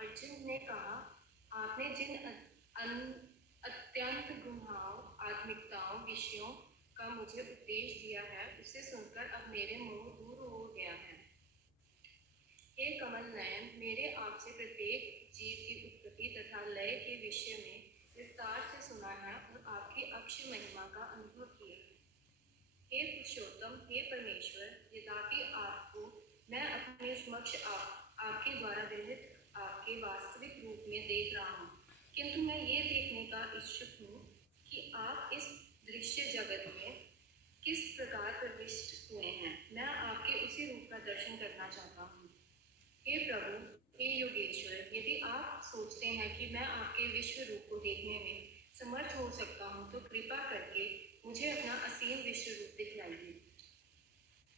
अर्जुन ने कहा, आपने जिन अत्यंत गुहाव आत्मिकताओं विषयों का मुझे उपदेश दिया है, उसे सुनकर अब मेरे मुंह दूर हो गया है। हे कमल नयन, मेरे आपसे प्रत्येक जीव की उत्पत्ति तथा लय के विषय में विस्तार से सुना है और आपकी अक्षय महिमा का अनुभव किया है। हे पुरुषोत्तम, हे परमेश्वर, यद्यपि आपको मैं अपने समक्ष आपके द्वारा विहित आपके वास्तविक रूप में देख रहा हूँ, किंतु मैं ये देखने का इच्छुक हूँ कि आप इस दृश्य जगत में किस प्रकार प्रविष्ट हुए हैं। मैं आपके उसी रूप का दर्शन करना चाहता हूँ। हे प्रभु, हे योगेश्वर, यदि आप सोचते हैं कि मैं आपके विश्व रूप को देखने में समर्थ हो सकता हूँ, तो कृपा करके मुझे अपना असीम विश्व रूप दिखलाइए।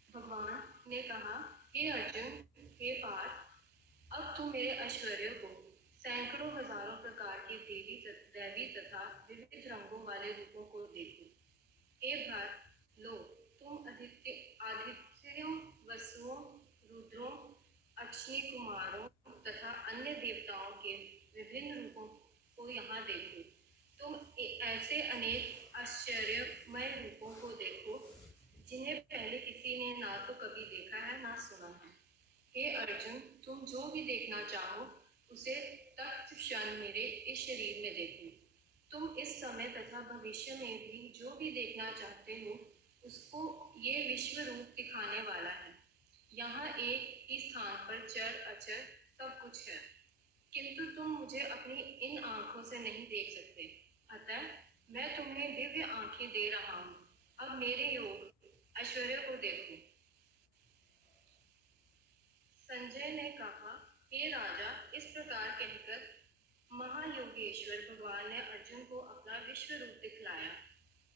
भगवान ने कहा, हे अर्जुन, हे पार्थ, अब तुम मेरे ऐश्वर्य को, सैकड़ों हजारों प्रकार के दैवी तथा विविध रंगों वाले रूपों को देखो। हे भरत, लो, तुम आदित्यों, वसुओं, रुद्रों, अक्षय कुमारों तथा अन्य देवताओं के विभिन्न रूपों को यहाँ देखो। तुम ऐसे अनेक आश्चर्यमय रूपों को देखो जिन्हें पहले किसी ने ना तो कभी देखा है ना सुना है। हे अर्जुन, तुम जो भी देखना चाहो उसे तत्क्षण मेरे इस शरीर में देखो। तुम इस समय तथा भविष्य में भी जो भी देखना चाहते हो उसको ये विश्व रूप दिखाने वाला है। यहाँ एक ही स्थान पर चर अचर सब कुछ है, किंतु तुम मुझे अपनी इन आंखों से नहीं देख सकते। अतः मैं तुम्हें दिव्य आंखें दे रहा हूँ। अब मेरे योग ऐश्वर्य को देखो। संजय ने कहा, हे राजा, इस प्रकार कहकर महायोगेश्वर भगवान ने अर्जुन को अपना विश्व रूप दिखलाया।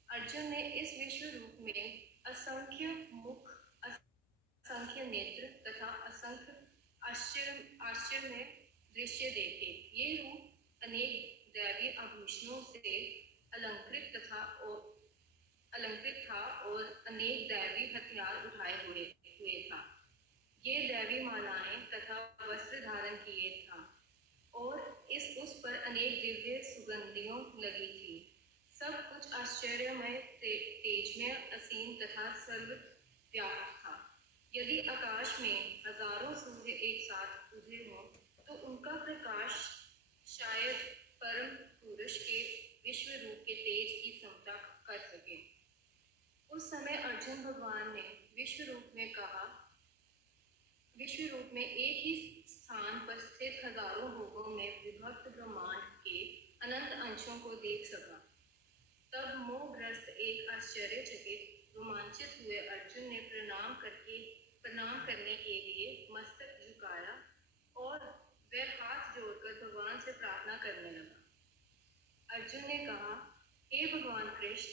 अर्जुन ने इस विश्व रूप में असंख्य मुख, असंख्य नेत्र तथा असंख्य आश्चर्य दृश्य देखे। ये रूप अनेक दैवी आभूषणों से अलंकृत था और अनेक दैवी हथियार उठाए हुए था। ये दैवी मालाएं तथा वस्त्र धारण किए था और उस पर अनेक दिव्य सुगंधियों लगी थी। सब कुछ आश्चर्यमय, तेजमय, असीम तथा सर्वव्यापक था। यदि आकाश में हजारों सूर्य एक साथ उदय हो तो उनका प्रकाश शायद परम पुरुष के विश्व रूप के तेज की समता कर सके। उस समय अर्जुन भगवान ने विश्व रूप में एक ही स्थान पर स्थित हजारों भोगों में विभक्त ब्रह्मांड के अनंत अंशों को देख सका। तब मोहग्रस्त एक आश्चर्यचकित रोमांचित हुए अर्जुन ने प्रणाम करने के लिए मस्तक झुकाया और वह हाथ जोड़कर भगवान से प्रार्थना करने लगा। अर्जुन ने कहा, हे भगवान कृष्ण,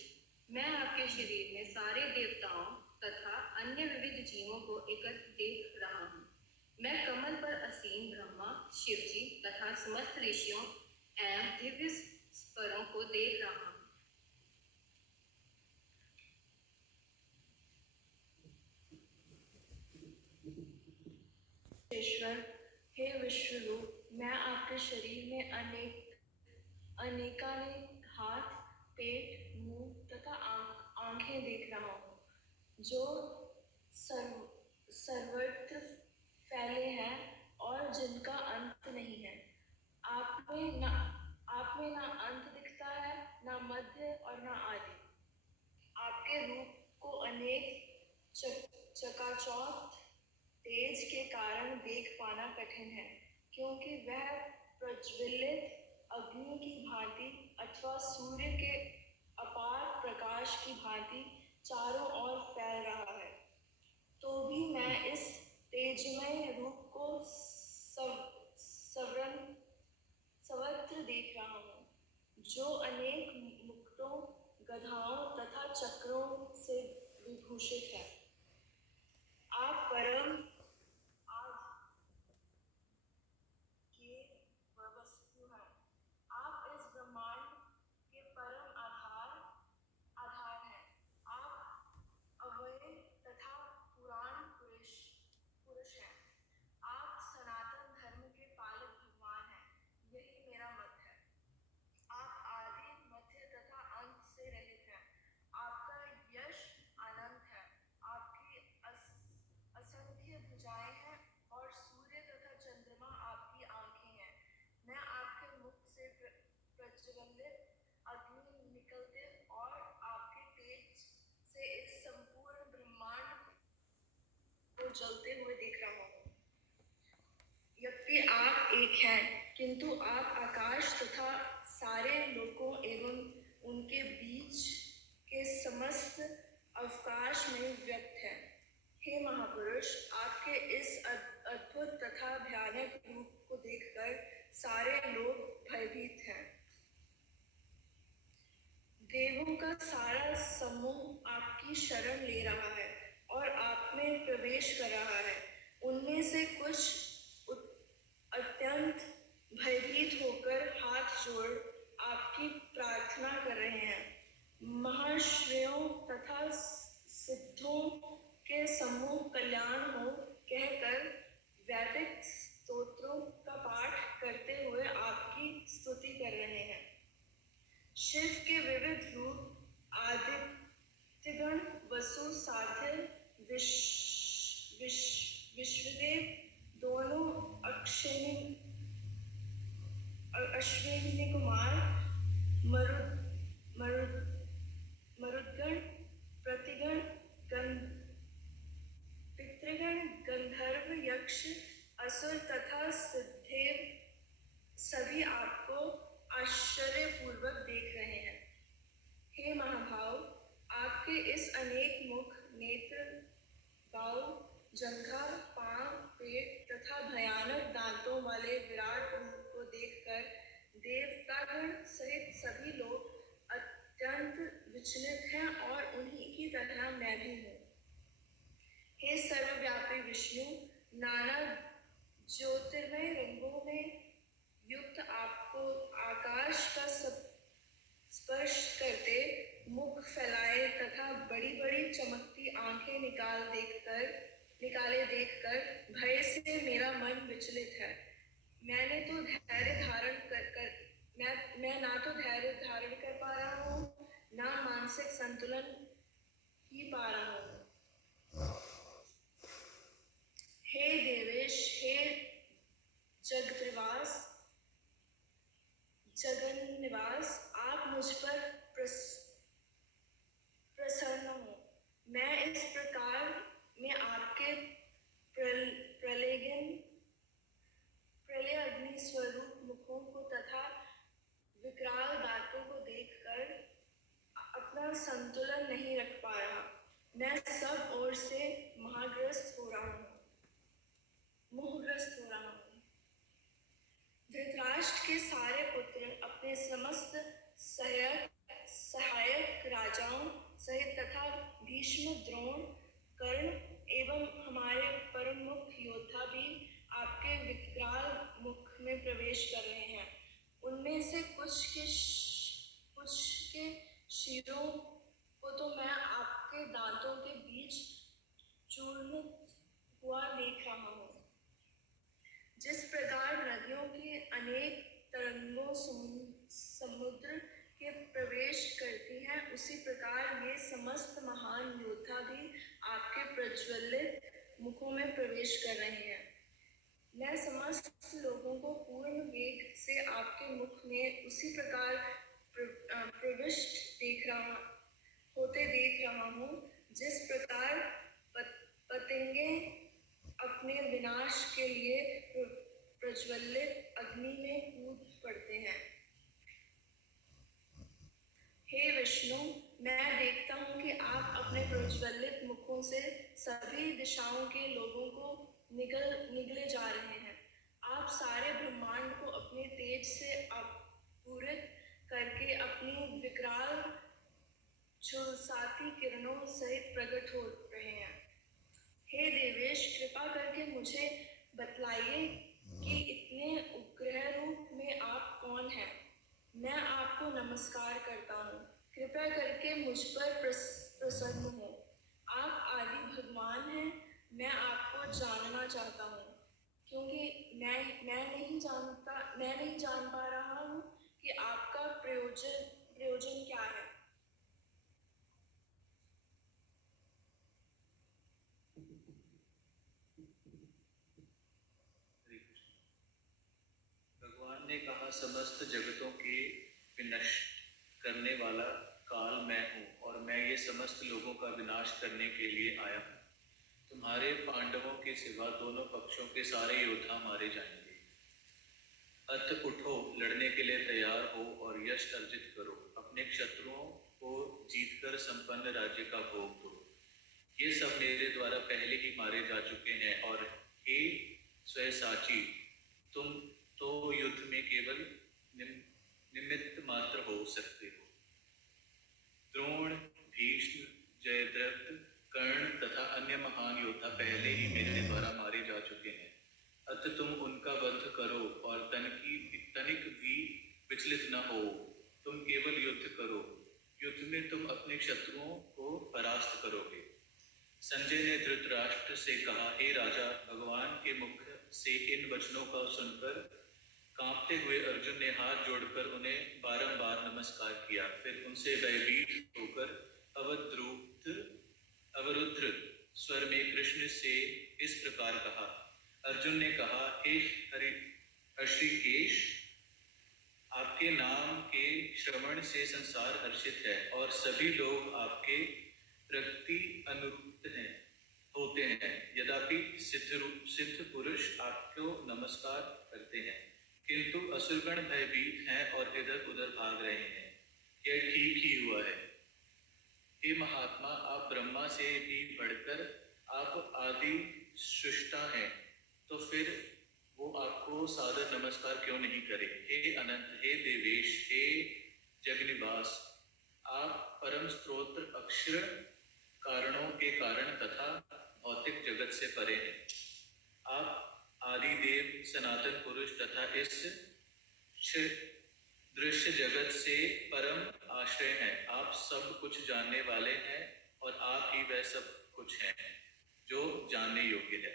मैं आपके शरीर में सारे देवताओं तथा अन्य विविध जीवों को एकत्र देख रहा हूँ। मैं कमल पर असीम ब्रह्मा, शिवजी तथा समस्त ऋषियों एवं दिव्य स्वरों को देख रहा हूँ। ईश्वर, हे विश्वरूप, मैं आपके शरीर में अनेकानेक हाथ, पेट, मुंह तथा आंखें देख रहा हूँ, जो सर्वत्र फैले हैं और जिनका अंत नहीं है। आप में ना अंत दिखता है, ना मध्य और ना आदि। आपके रूप को अनेक चकाचौंध तेज के कारण देख पाना कठिन है, क्योंकि वह प्रज्वलित अग्नि की भांति अथवा सूर्य के अपार प्रकाश की भांति चारों ओर फैल रहा है। तो भी मैं इस तेजमय रूप को सर्वत्र देख रहा हूँ, जो अनेक मुकुटों, गधाओं तथा चक्रों से विभूषित है। आप परम के वस्तु हैं। आप इस ब्रह्मांड के परम आधार हैं। आप अव्यय तथा पुराण पुरुष हैं। आप सनातन धर्म के पालक भगवान एक हैं, किंतु आप आकाश तथा सारे लोकों एवं उनके बीच के समस्त अवकाश में व्यक्त हैं। हे महापुरुष, आपके इस अद्भुत तथा भयानक रूप को देखकर सारे लोग भयभीत हैं। देवों का सारा समूह आपकी शरण ले रहा है और आप में प्रवेश कर रहा है। उनमें से कुछ अत्यंत भयभीत होकर हाथ जोड़ आपकी प्रार्थना कर रहे हैं। महर्षियों तथा सिद्धों के समूह कल्याण हो कहकर वैदिक स्तोत्रों का पाठ करते हुए आपकी स्तुति कर रहे हैं। शिव के विविध रूप आदित्यगण, वसु, साधिर, विश्वदेव, दोनों अश्विनी कुमार, मरुदगण, प्रतिगण, पितृगण, गंधर्व, यक्ष, असुर तथा सिद्धेव सभी आपको आश्चर्यपूर्वक देख रहे हैं। हे महाभाव, आपके इस अनेक मुख, नेत्र, बाहु, जंघा, पांव, पेट तथा भयानक दांतों वाले विराट रूप को देखकर देवतागण सहित सभी लोग अत्यंत विचलित हैं और उन्हीं की तरह मैं भी हूँ। हे सर्वव्यापी विष्णु, नाना ज्योतिर्मय रंगों में युक्त आपको आकाश का स्पर्श करते मुख फैलाए तथा बड़ी बड़ी चमकती आंखें निकाले देखकर भय से मेरा मन विचलित है। मैं ना तो धैर्य धारण कर पा रहा हूँ, ना मानसिक संतुलन ही पा रहा हूँ। हे देवेश, हे जगन्निवास, आप मुझ पर प्रसन्न हो। मैं इस प्रकार में आपके प्रलय अग्नि स्वरूप मुखों को तथा विकराल दांतों को देखकर अपना संतुलन नहीं रख पा रहा। मैं सब ओर से मोहग्रस्त हो रहा हूँ। धृतराष्ट्र के सारे पुत्र अपने समस्त सहायक राजाओं सहित तथा भीष्म, द्रोण, कर्ण एवं हमारे परम मुख्य योद्धा भी आपके विकराल मुख में प्रवेश कर रहे हैं। उनमें से कुछ के शीरों को तो मैं आपके दांतों के बीच चूर्ण हुआ देख रहा हूँ। जिस प्रकार नदियों की अनेक तरंगों समुद्र के प्रवेश करती हैं, उसी प्रकार ये समस्त महान योद्धा भी आपके प्रज्वलित मुखों में प्रवेश कर रहे हैं। मैं समस्त लोगों को पूर्ण वेग से आपके मुख में उसी प्रकार प्रविष्ट देख रहा हूँ, जिस प्रकार पतंगे अपने विनाश के लिए प्रज्वलित अग्नि में कूद पड़ते हैं। हे विष्णु, मैं देखता हूँ कि आप अपने प्रज्वलित मुखों से सभी दिशाओं के लोगों को निगले जा रहे हैं। आप सारे ब्रह्मांड को अपने तेज से आपूरित करके अपनी विकराल झुलसाती किरणों सहित प्रकट हो रहे हैं। हे देवेश, कृपा करके मुझे बतलाइए कि इतने उग्र रूप में आप कौन हैं। मैं आपको नमस्कार करता हूँ। कृपया करके मुझ पर प्रसन्न हो। आप आदि भगवान हैं। मैं आपको जानना चाहता हूँ, क्योंकि मैं नहीं जान पा रहा हूँ कि आपका प्रयोजन क्या है। भगवान ने कहा, समस्त जगतों के विनष्ट करने वाला काल मैं हूँ और मैं ये समस्त लोगों का विनाश करने के लिए आया हूँ। तुम्हारे पांडवों के सिवा दोनों पक्षों के सारे योद्धा मारे जाएंगे। अत उठो, लड़ने के लिए तैयार हो और यश अर्जित करो, अपने शत्रुओं को जीतकर संपन्न राज्य का भोग दो। ये सब मेरे द्वारा पहले ही मारे जा चुके हैं, और हे स्वयसाची, तुम तो युद्ध में केवल निमित्त मात्र हो सकते हो। द्रोण, भीष्म, जयद्रथ, कर्ण तथा अन्य महान योद्धा पहले ही मेरे द्वारा मारे जा चुके हैं। अत तुम उनका वध करो और तनिक भी विचलित न हो। तुम केवल युद्ध करो, युद्ध में तुम अपने शत्रुओं को परास्त करोगे। संजय ने धृतराष्ट्र से कहा, हे राजा, भगवान के मुख से इन वचनों का सुनकर कांपते हुए अर्जुन ने हाथ जोड़कर उन्हें बारंबार नमस्कार किया। फिर उनसे भयभीत होकर अवरुद्ध स्वर में कृष्ण से इस प्रकार कहा। अर्जुन ने कहा, हे ऋषिकेश, आपके नाम के श्रवण से संसार हर्षित है और सभी लोग आपके प्रति अनुरूप होते हैं। यद्यपि सिद्ध पुरुष आपको नमस्कार करते हैं, किंतु असुरगण भयभीत हैं और इधर उधर भाग रहे हैं। यह ठीक ही हुआ है। हे महात्मा, आप ब्रह्मा से भी बढ़कर आप आदि सृष्टा हैं, तो फिर वो आपको सादर नमस्कार क्यों नहीं करे? हे अनंत, हे देवेश, हे जगनिवास, आप परम स्त्रोत्र अक्षर कारणों के कारण तथा भौतिक जगत से परे हैं। आप आदिदेव, सनातन पुरुष तथा इस दृश्य जगत से परम आश्रय हैं। आप सब कुछ जानने वाले हैं और आप ही वह सब कुछ हैं जो जानने योग्य है।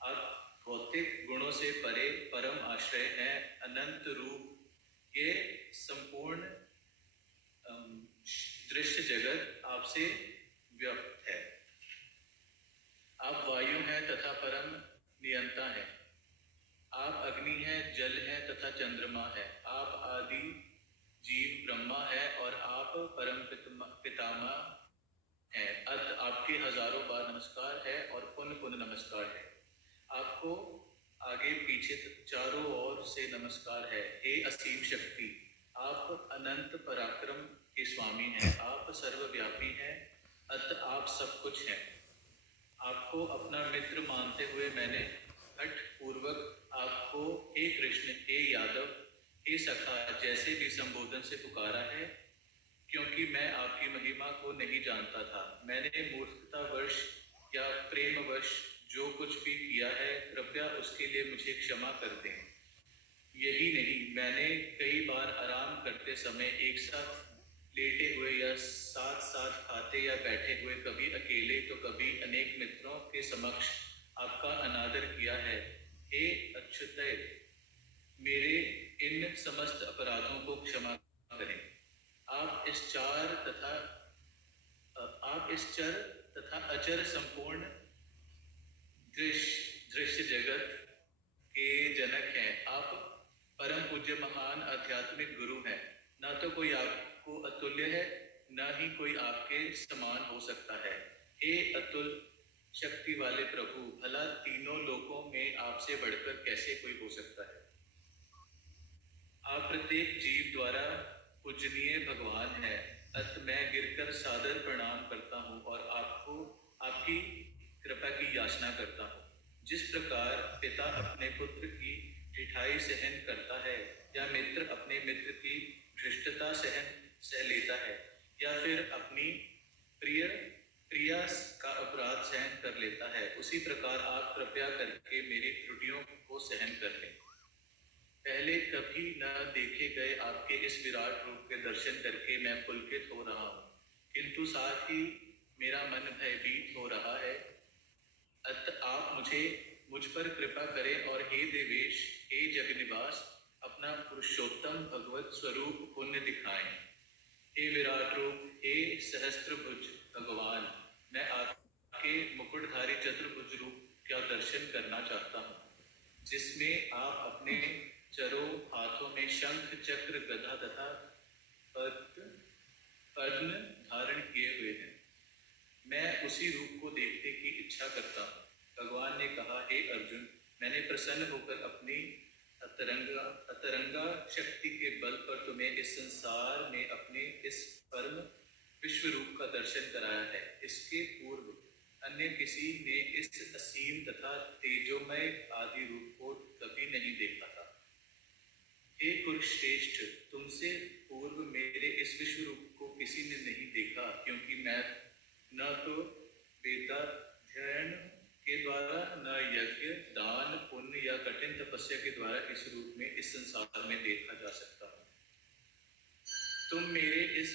आप भौतिक गुणों से परे परम आश्रय हैं, अनंत रूप। ये संपूर्ण दृश्य जगत आपसे व्याप्त है। आप वायु हैं तथा परम नियंता हैं। आप अग्नि हैं, जल हैं तथा चंद्रमा है। आप आदि जीव ब्रह्मा है और आप परम पितामह हैं। अत आपके हजारों बार नमस्कार है और पुनः पुनः नमस्कार है। आपको आगे पीछे चारों ओर से नमस्कार है। हे असीम शक्ति, आप अनंत पराक्रम के स्वामी हैं। आप सर्वव्यापी हैं, अत आप सब कुछ हैं। आपको अपना मित्र मानते हुए मैंने हठ पूर्वक आपको हे कृष्ण, हे यादव, हे सखा जैसे भी संबोधन से पुकारा है, क्योंकि मैं आपकी महिमा को नहीं जानता था। मैंने मूर्खतावश या प्रेमवश जो कुछ भी किया है, कृपया उसके लिए मुझे क्षमा कर दें। यही नहीं, मैंने कई बार आराम करते समय एक साथ लेटे हुए या साथ साथ खाते या बैठे हुए, कभी अकेले तो कभी अनेक मित्रों के समक्ष आपका अनादर किया है। हे अच्युतय, मेरे इन समस्त अपराधों को क्षमा करें। आप इस चर तथा अचर संपूर्ण दृश्य जगत के जनक हैं। आप परम पूज्य महान आध्यात्मिक गुरु हैं। न तो कोई आपको अतुल्य है, न ही कोई आपके समान हो सकता है। हे अतुल शक्ति वाले प्रभु, भला तीनों लोकों में आपसे बढ़कर कैसे कोई हो सकता है? आप प्रत्येक जीव द्वारा पूजनीय भगवान है। अत मैं गिरकर सादर प्रणाम करता हूँ और आपको आपकी कृपा की याचना करता हूँ। जिस प्रकार पिता अपने पुत्र की ढिठाई सहन करता है, या मित्र अपने मित्र की धृष्टता सह लेता है, या फिर अपनी प्रिया का अपराध सहन कर लेता है, उसी प्रकार आप कृपया करके मेरी त्रुटियों को सहन कर लें। पहले कभी न देखे गए आपके इस विराट रूप के दर्शन करके मैं पुलकित हो रहा हूँ, किंतु साथ ही मेरा मन भयभीत हो रहा है। अत आप मुझ पर कृपा करें और हे देवेश, हे जगनिवास, अपना पुरुषोत्तम भगवत स्वरूप पुण्य दिखाएं। हे विराट रूप, हे सहस्त्रभुज भगवान, मैं आपके मुकुटधारी चतुर्भुज रूप का दर्शन करना चाहता हूँ, जिसमें आप अपने चारों हाथों में शंख, चक्र, गदा तथा पद्म धारण किए हुए हैं। मैं उसी रूप को देखने की इच्छा करता हूँ। भगवान ने कहा, हे अर्जुन, मैंने प्रसन्न होकर अपनी अतरंगा शक्ति के बल पर तुम्हें इस संसार में अपने इस परम विश्व रूप का दर्शन कराया है। इसके पूर्व अन्य किसी ने इस असीम तथा तेजोमय आदि रूप को कभी नहीं देखा था। हे कुरुश्रेष्ठ, तुमसे पूर्व मेरे इस विश्व रूप को किसी ने नहीं देखा, क्योंकि मैं न तो वेदाध्ययन के द्वारा, न यज्ञ, दान, पुण्य या कठिन तपस्या के द्वारा इस रूप में इस संसार में देखा जा सकता हूँ। तुम मेरे इस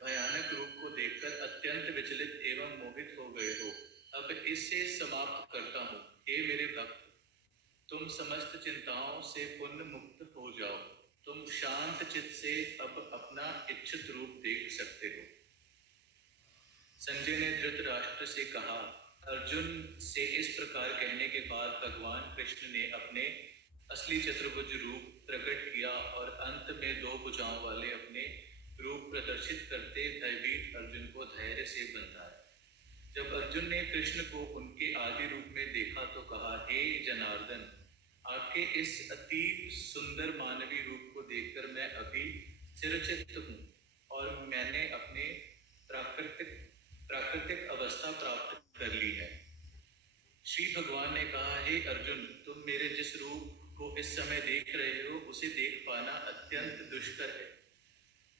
भयानक रूप को देखकर अत्यंत विचलित एवं मोहित हो गए हो। अब इसे समाप्त करता हूँ। हे मेरे भक्त, तुम समस्त चिंताओं से पुण्य मुक्त हो जाओ। तुम शांत चित्त से अब अपना इच्छित रूप देख सकते हो। संजय ने धृतराष्ट्र से कहा। अर्जुन से इस प्रकार कहने के बाद भगवान कृष्ण ने अपने असली चतुर्भुज रूप प्रकट किया और अंत में 2 भुजाओं वाले अपने रूप प्रदर्शित करते भयभीत अर्जुन को धैर्य से बंधाया। जब अर्जुन ने कृष्ण को उनके आदि रूप में देखा तो कहा, हे जनार्दन, आपके इस अति सुंदर मानवीय रूप को देखकर मैं अभी चिरचित हूँ और मैंने अपने प्राकृतिक अवस्था प्राप्त कर ली है। श्री भगवान ने कहा, हे अर्जुन, तुम मेरे जिस रूप को इस समय देख रहे हो उसे देख पाना अत्यंत दुष्कर है।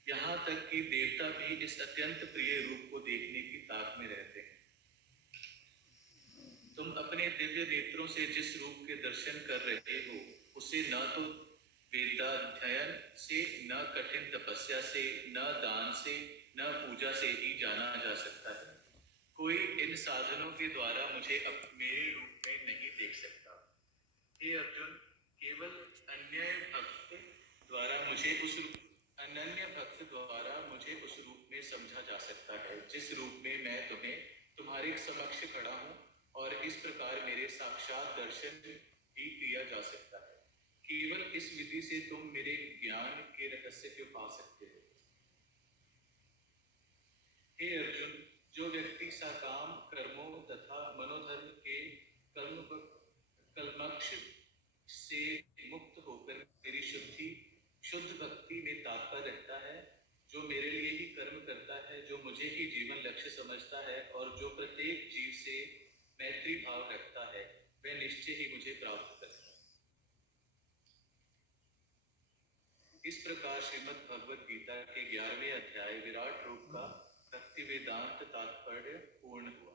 यहाँ तक कि देवता भी इस अत्यंत प्रिय रूप को देखने की ताक में रहते हैं। तुम अपने दिव्य नेत्रों से जिस रूप के दर्शन कर रहे हो उसे न तो वेदाध्ययन से, न कठिन तपस्या से, न दान से, न पूजा से ही जाना जा सकता है। कोई इन साधनों के द्वारा मुझे मेरे रूप में नहीं देख सकता। हे अर्जुन, केवल अनन्य भक्त द्वारा मुझे उस रूप में समझा जा सकता है जिस रूप में मैं तुम्हारे समक्ष खड़ा हूँ, और इस प्रकार मेरे साक्षात दर्शन भी किया जा सकता है। केवल इस विधि से तुम मेरे ज्ञान के रहस्य को पा सकते हो। हे अर्जुन, जो व्यक्ति सकाम कर्मों तथा मनोधर्म के कलमक्ष से मुक्त होकर मेरी शुद्ध भक्ति में तात्पर रहता है, जो मेरे लिए ही कर्म करता है, जो मुझे ही जीवन लक्ष्य समझता है और जो प्रत्येक जीव से मैत्री भाव रखता है, वह निश्चय ही मुझे प्राप्त करता है। इस प्रकार श्रीमद् भगवद गीता के 11वें अध्याय विराट रूप का भक्ति वेदांत तात्पर्य पूर्ण हुआ।